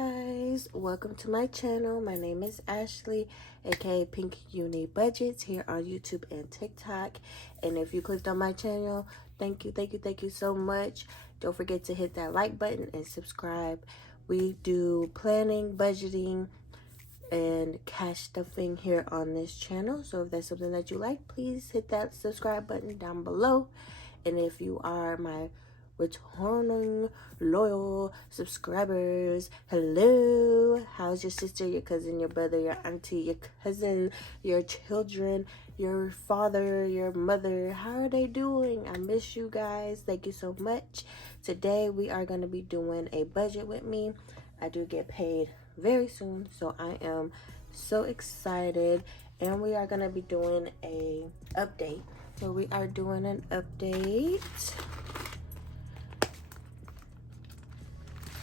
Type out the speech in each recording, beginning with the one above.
guys, welcome to my channel. My name is Ashley, aka Pink-UniBudgetz, here on YouTube and TikTok. And if you clicked on my channel, thank you so much. Don't forget to hit that like button and subscribe. We do planning, budgeting, and cash stuffing here on this channel. So if that's something that you like, please hit that subscribe button down below. And if you are my returning loyal subscribers, hello, how's your sister, your cousin, your brother, your auntie, your cousin, your children, your father, your mother? How are they doing? I miss you guys. Thank you so much. Today we are going to be doing a budget with me. I do get paid very soon, so I am so excited. And we are going to be doing a update. So we are doing an update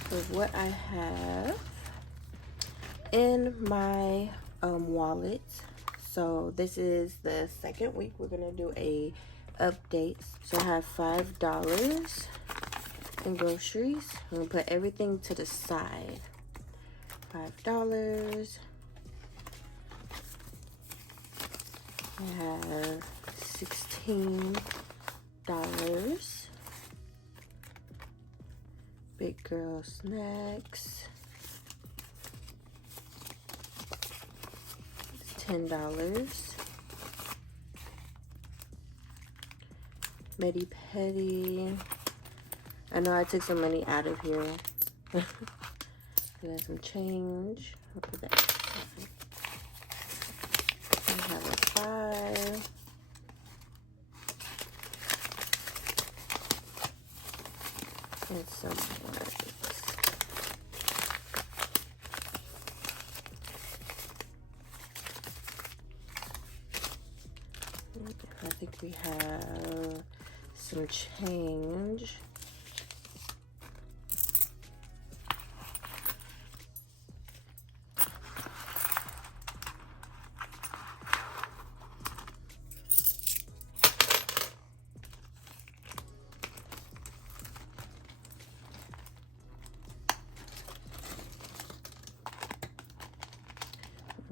of what I have in my wallet. So this is the second week we're gonna do a update. So I have $5 in groceries. I'm gonna put everything to the side. $5. I have $16. Big girl snacks. It's $10. Medi Petty. I know I took some money out of here. We got some change. I'll put that aside. I have a 5. And some words. I think we have some change.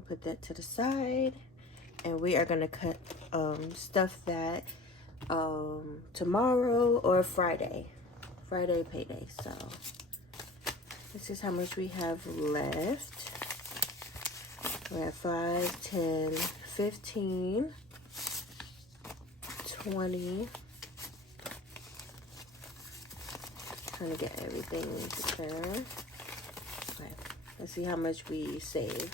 Put that to the side, and we are gonna cut stuff that tomorrow or Friday payday. So this is how much we have left. We have 5, 10, 15, 20. Trying to get everything together. Okay, let's see how much we saved.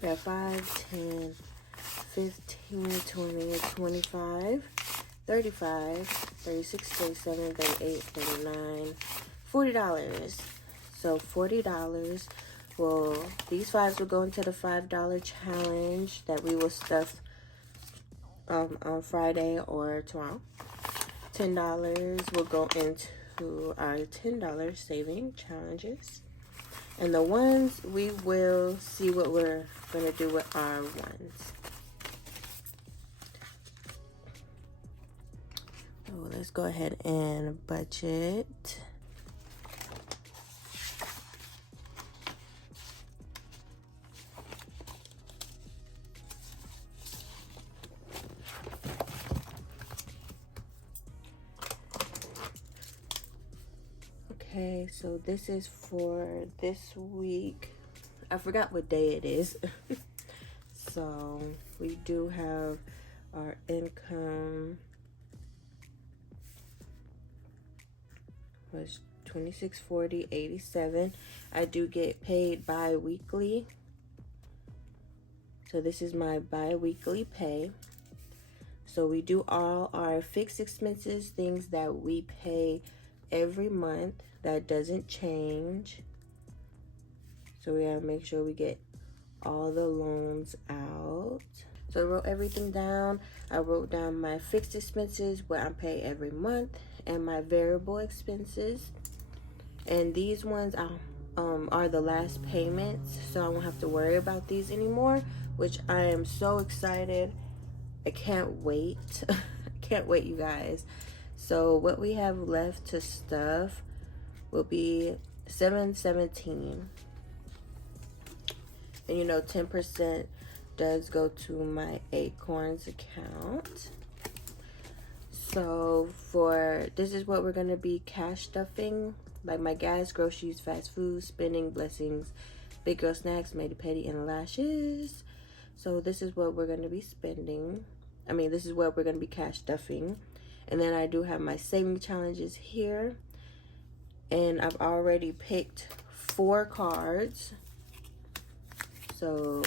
We have 5, 10, 15, 20, 25, 35, 36, 37, 38, 39, $40. So $40 will, these 5s will go into the $5 challenge that we will stuff on Friday or tomorrow. $10 will go into our $10 saving challenges. And the ones, we will see what we're going to do with our ones. So let's go ahead and budget. Okay, so this is for this week. I forgot what day it is. So we do have our income was $26.40.87. I do get paid bi-weekly. So this is my bi-weekly pay. So we do all our fixed expenses, things that we pay every month. That doesn't change. So we gotta make sure we get all the loans out. So I wrote everything down. I wrote down my fixed expenses, what I pay every month, and my variable expenses. And these ones are the last payments, so I won't have to worry about these anymore, which I am so excited. I can't wait. I can't wait, you guys. So what we have left to stuff will be $7.17. And you know, 10% does go to my Acorns account. So this is what we're gonna be cash stuffing, like my gas, groceries, fast food, spending, blessings, big girl snacks, made petty, and lashes. So this is what we're gonna be spending. I mean, this is what we're gonna be cash stuffing. And then I do have my saving challenges here, and I've already picked 4 cards. So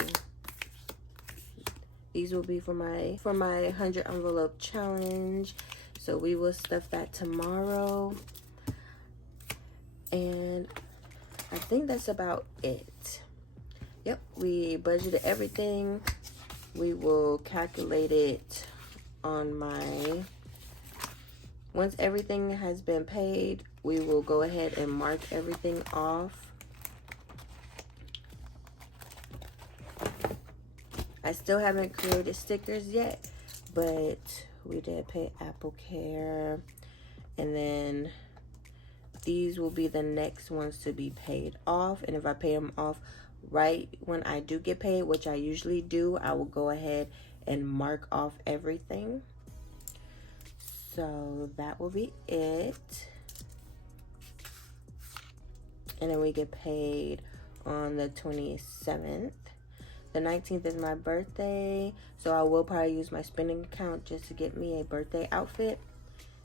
these will be for my 100 envelope challenge. So we will stuff that tomorrow. And I think that's about it. Yep, we budgeted everything. We will calculate it on my... Once everything has been paid, we will go ahead and mark everything off. I still haven't created stickers yet, but we did pay Apple Care. And then these will be the next ones to be paid off. And if I pay them off right when I do get paid, which I usually do, I will go ahead and mark off everything. So that will be it. And then we get paid on the 27th. The 19th is my birthday, so I will probably use my spending account just to get me a birthday outfit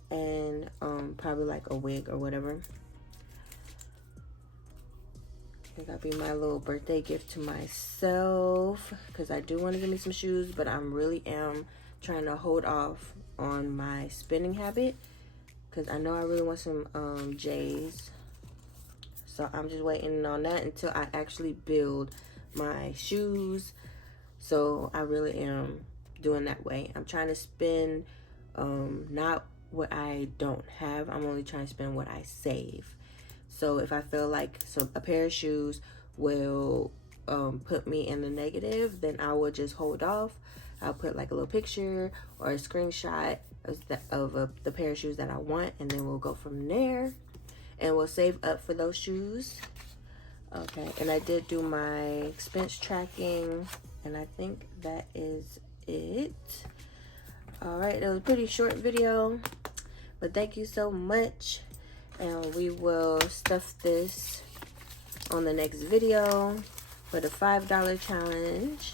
and probably like a wig or whatever. I think that'll be my little birthday gift to myself, because I do want to get me some shoes, but I really am trying to hold off on my spending habit, because I know I really want some J's. So I'm just waiting on that until I actually build my shoes. So I really am doing that way. I'm trying to spend not what I don't have. I'm only trying to spend what I save. So if I feel like a pair of shoes will put me in the negative, then I will just hold off. I'll put like a little picture or a screenshot of the pair of shoes that I want, and then we'll go from there, and we'll save up for those shoes. Okay, and I did do my expense tracking, and I think that is it. All right, it was a pretty short video, but thank you so much, and we will stuff this on the next video for the $5 challenge,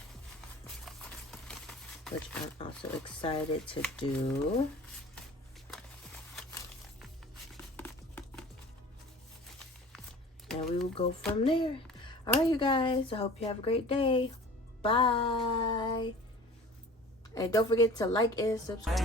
which I'm also excited to do. And we will go from there. All right, you guys, I hope you have a great day. Bye. And don't forget to like and subscribe.